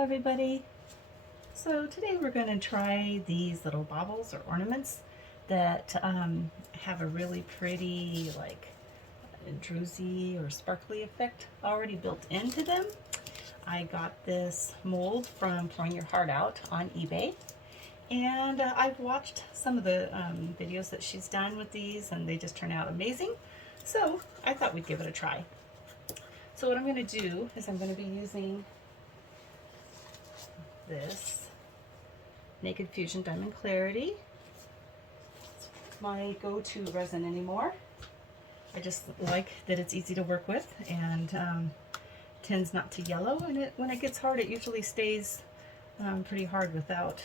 everybody. So today we're going to try these little baubles or ornaments that have a really pretty druzy or sparkly effect already built into them. I got this mold from Pouring Your Heart Out on eBay, and I've watched some of the videos that she's done with these, and they just turn out amazing. So I thought we'd give it a try. So what I'm going to do is I'm going to be using this Naked Fusion Diamond Clarity. It's my go-to resin anymore. I just like that it's easy to work with and tends not to yellow, and when it gets hard it usually stays pretty hard without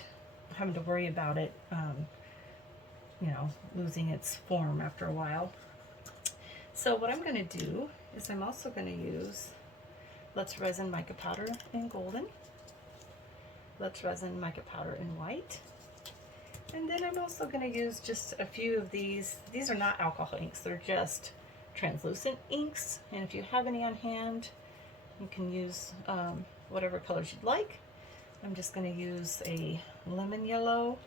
having to worry about it losing its form after a while. So what I'm going to do is I'm also going to use Let's Resin Mica Powder in Golden, Let's Resin Mica Powder in White, and then I'm also going to use just a few of these. These are not alcohol inks, they're just translucent inks, and if you have any on hand, you can use whatever colors you'd like. I'm just going to use a lemon yellow,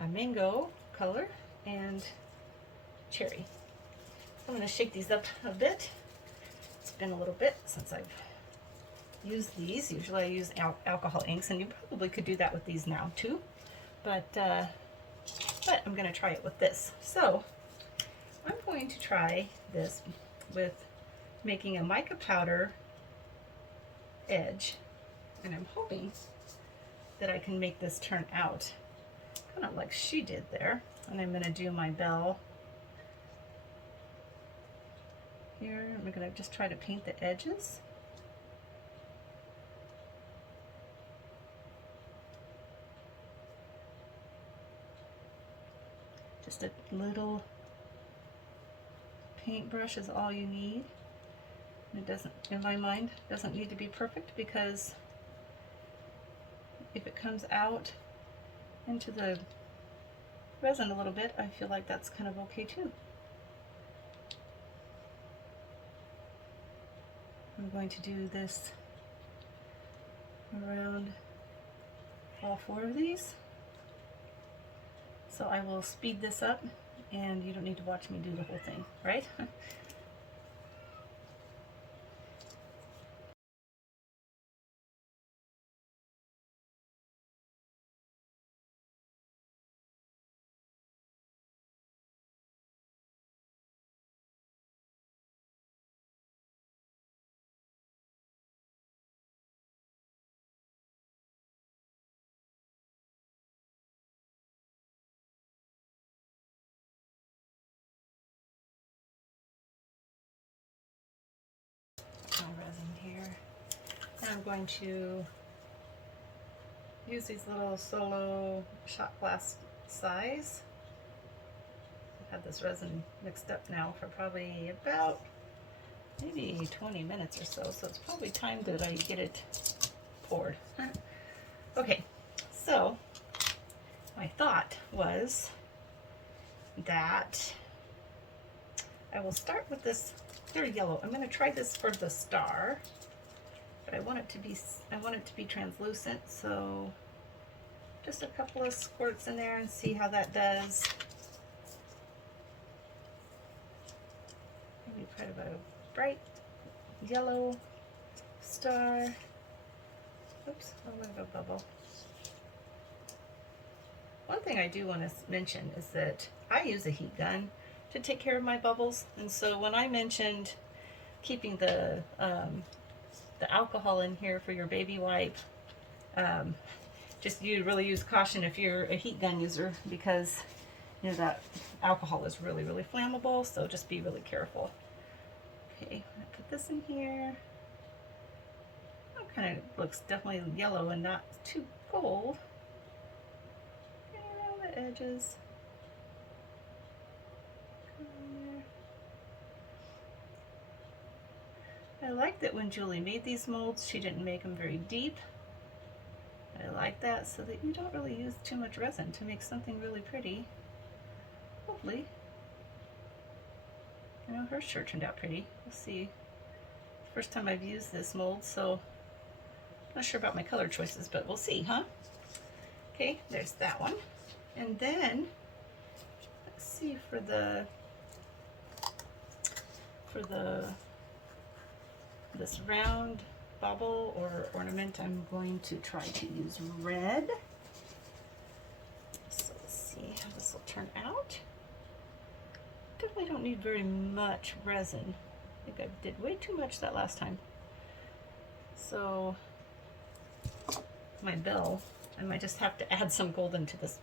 a mango color, and cherry. I'm going to shake these up a bit. It's been a little bit since I've used these. Usually I use alcohol inks, and you probably could do that with these now too, but I'm going to try it with this. So I'm going to try this with making a mica powder edge, and I'm hoping that I can make this turn out kind of like she did there. And I'm going to do my bell here. I'm going to just try to paint the edges. Just a little paintbrush is all you need. It doesn't, in my mind, doesn't need to be perfect, because if it comes out into the resin a little bit, I feel like that's kind of okay too. I'm going to do this around all 4 of these. So I will speed this up, and you don't need to watch me do the whole thing, right? My resin here. And I'm going to use these little solo shot glass size. I've had this resin mixed up now for probably about maybe 20 minutes or so, so it's probably time that I get it poured. Okay, so my thought was that I will start with this clear yellow. I'm going to try this for the star, but I want it to be translucent, so just a couple of squirts in there and see how that does. Maybe try about a bright yellow star. Oops, a little bit of a bubble. One thing I do want to mention is that I use a heat gun to take care of my bubbles, and so when I mentioned keeping the alcohol in here for your baby wipe, just you really use caution if you're a heat gun user, because that alcohol is really, really flammable, so just be really careful. Okay, I put this in here. It kind of looks definitely yellow and not too gold. And around the edges. I like that when Julie made these molds, she didn't make them very deep. I like that, so that you don't really use too much resin to make something really pretty. Hopefully. I know hers sure turned out pretty. We'll see. First time I've used this mold, so Not sure about my color choices, but we'll see, huh? Okay, there's that one. And then, let's see, for this round bauble or ornament, I'm going to try to use red. So let's see how this will turn out. Definitely don't need very much resin. I think I did way too much that last time. So my bell, I might just have to add some golden to this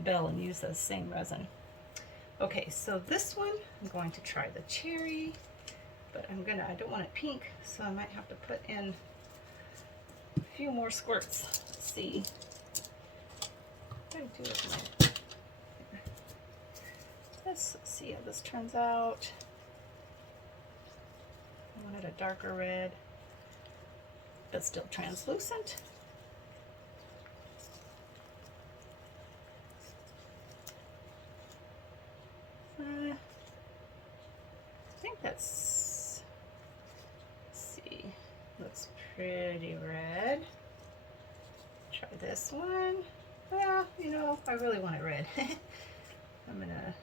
bell and use the same resin. Okay, so this one, I'm going to try the cherry, but I don't want it pink, so I might have to put in a few more squirts. Let's see. What do I do with my, let's see how this turns out. I wanted a darker red, but still translucent. I think that's, let's see, looks pretty red. Try this one. Well, you know, I really want it red. I'm gonna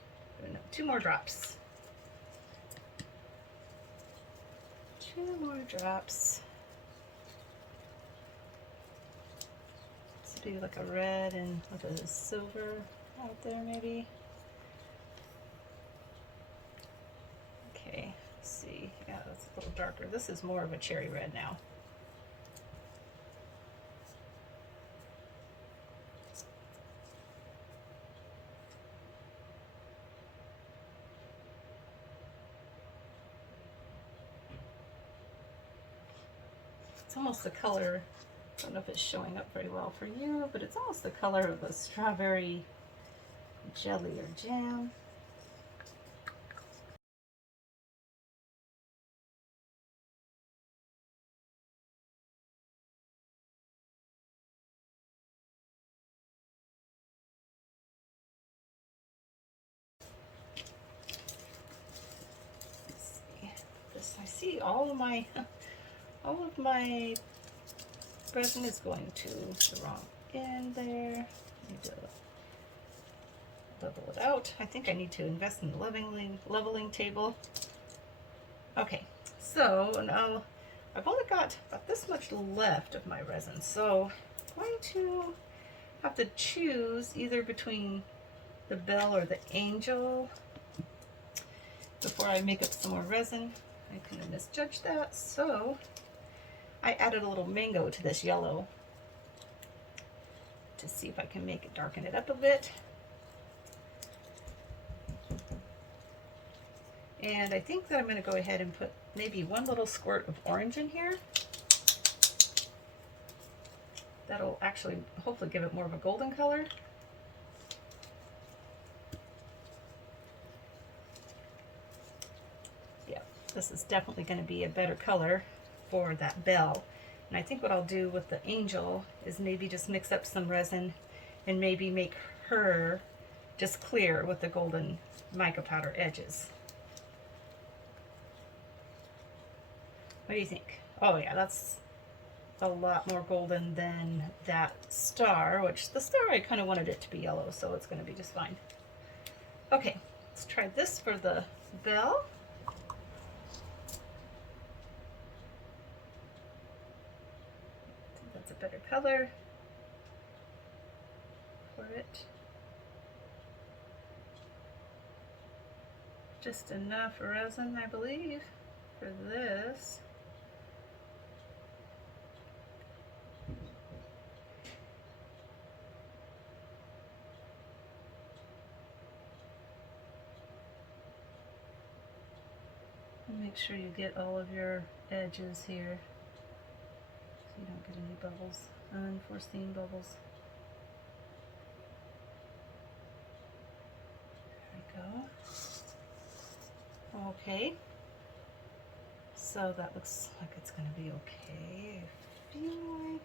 do 2 more drops. 2 more drops. Let's do like a red and with a silver out there maybe. Okay, let's see. Yeah, that's a little darker. This is more of a cherry red now. It's almost the color, I don't know if it's showing up very well for you, but it's almost the color of a strawberry jelly or jam. Let's see. This, I see all of my resin is going to the wrong end there. Need to level it out. I think I need to invest in the leveling table. Okay, so now I've only got about this much left of my resin, so I'm going to have to choose either between the bell or the angel before I make up some more resin. I kind of misjudged that, so I added a little mango to this yellow to see if I can make it darken it up a bit. And I think that I'm going to go ahead and put maybe 1 little squirt of orange in here. That'll actually hopefully give it more of a golden color. Yeah, this is definitely going to be a better color for that bell. And I think what I'll do with the angel is maybe just mix up some resin and maybe make her just clear with the golden mica powder edges. What do you think? Oh yeah, that's a lot more golden than that star, which the star I kind of wanted it to be yellow, so it's going to be just fine. Okay, let's try this for the bell. I think that's a better color for it. Just enough resin, I believe, for this. Make sure you get all of your edges here so you don't get any bubbles, unforeseen bubbles. There we go. Okay, so that looks like it's going to be okay. I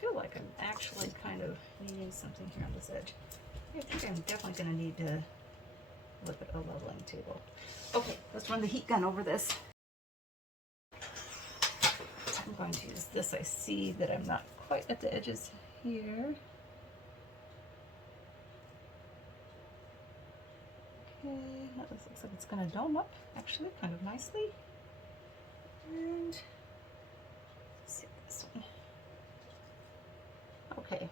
feel like I'm actually kind of needing something here on this edge. I think I'm definitely going to need to look at a leveling table. Okay, let's run the heat gun over this. I'm going to use this. I see that I'm not quite at the edges here. Okay, this looks like it's going to dome up actually kind of nicely. And let's see this one. Okay.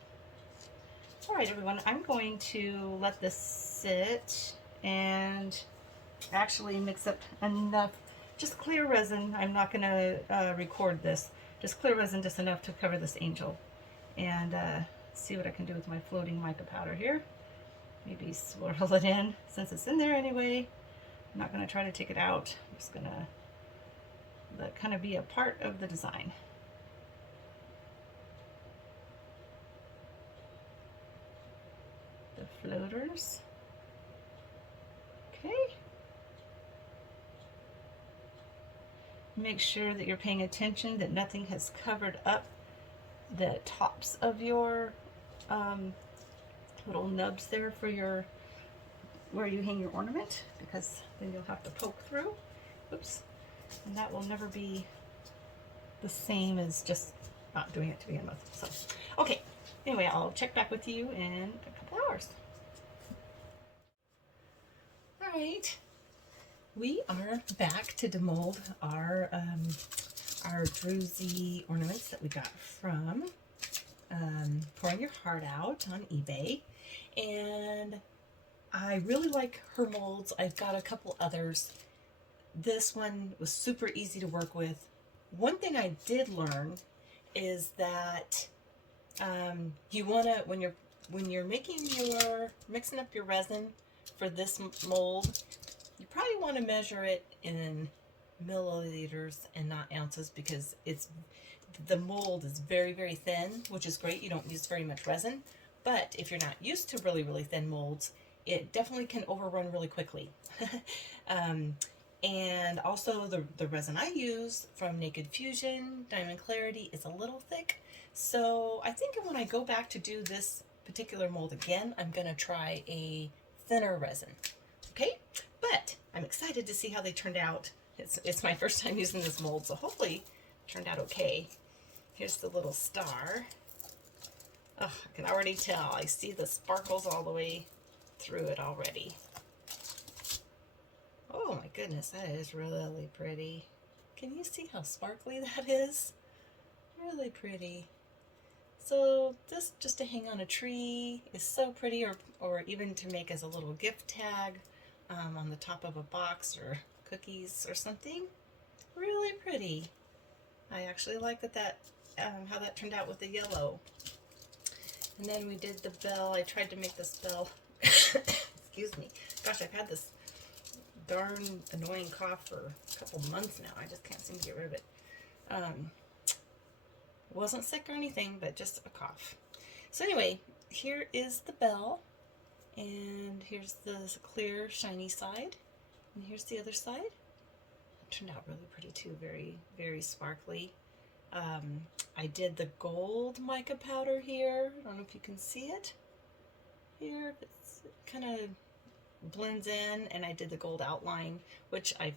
All right, everyone, I'm going to let this sit and actually mix up enough, just clear resin. I'm not going to record this. Just clear resin, just enough to cover this angel. And see what I can do with my floating mica powder here. Maybe swirl it in since it's in there anyway. I'm not going to try to take it out. I'm just going to let it kind of be a part of the design. The floaters. Okay. Make sure that you're paying attention that nothing has covered up the tops of your little nubs there for your where you hang your ornament, because then you'll have to poke through. Oops. And that will never be the same as just not doing it to begin with. So, okay. Anyway, I'll check back with you in a couple hours. All right. We are back to demold our Druzy ornaments that we got from Pouring Your Heart Out on eBay. And I really like her molds. I've got a couple others. This one was super easy to work with. One thing I did learn is that you want to, when you're mixing up your resin for this mold, you probably want to measure it in milliliters and not ounces, because the mold is very, very thin, which is great. You don't use very much resin. But if you're not used to really, really thin molds, it definitely can overrun really quickly. And also the resin I use from Naked Fusion, Diamond Clarity, is a little thick. So I think when I go back to do this particular mold again, I'm going to try a thinner resin. Okay? But I'm excited to see how they turned out. It's my first time using this mold, so hopefully it turned out okay. Here's the little star. Oh, I can already tell. I see the sparkles all the way through it already. Oh my goodness, that is really pretty. Can you see how sparkly that is? Really pretty. So this just to hang on a tree is so pretty, or even to make as a little gift tag on the top of a box or cookies or something. Really pretty. I actually like that how that turned out with the yellow. And then we did the bell. I tried to make this bell. Excuse me. Gosh, I've had this darn annoying cough for a couple months now. I just can't seem to get rid of it. Wasn't sick or anything, but just a cough. So anyway, here is the bell, and here's the clear, shiny side, and here's the other side. It turned out really pretty too, very, very sparkly. I did the gold mica powder here. I don't know if you can see it here. It kind of blends in, and I did the gold outline, which I'm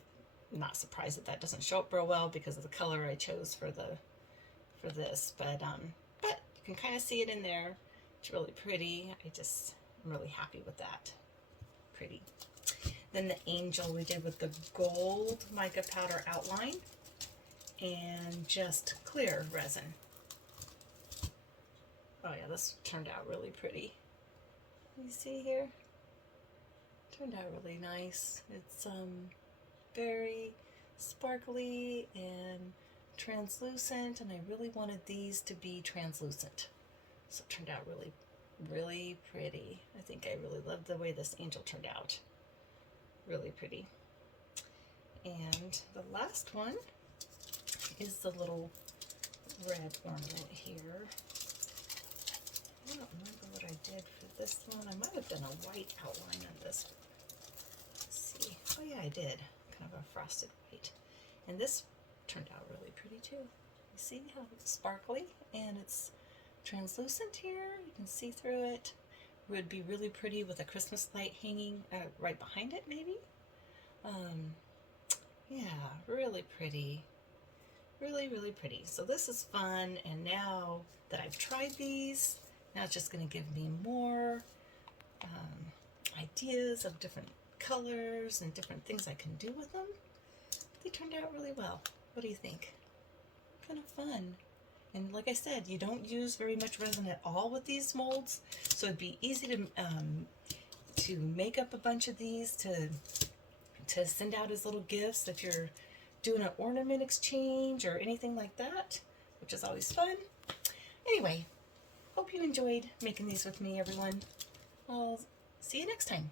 not surprised that doesn't show up real well because of the color I chose for this, but you can kind of see it in there. It's really pretty. I'm really happy with that. Pretty. Then the angel we did with the gold mica powder outline and just clear resin. Oh yeah, this turned out really pretty. You see here? Turned out really nice. It's very sparkly and translucent, and I really wanted these to be translucent. So it turned out really, really pretty. I think I really love the way this angel turned out. Really pretty. And the last one is the little red ornament here. I don't remember what I did for this one. I might have done a white outline on this one. Let's see. Oh yeah, I did. Kind of a frosted white. And this turned out really pretty too. You see how it's sparkly and it's translucent here? You can see through it. It would be really pretty with a Christmas light hanging right behind it maybe. Yeah, really pretty. Really, really pretty. So this is fun, and now that I've tried these, now it's just going to give me more ideas of different colors and different things I can do with them. They turned out really well. What do you think? Kind of fun. And like I said, you don't use very much resin at all with these molds, so it'd be easy to make up a bunch of these to send out as little gifts if you're doing an ornament exchange or anything like that, which is always fun. Anyway, hope you enjoyed making these with me, everyone. I'll see you next time.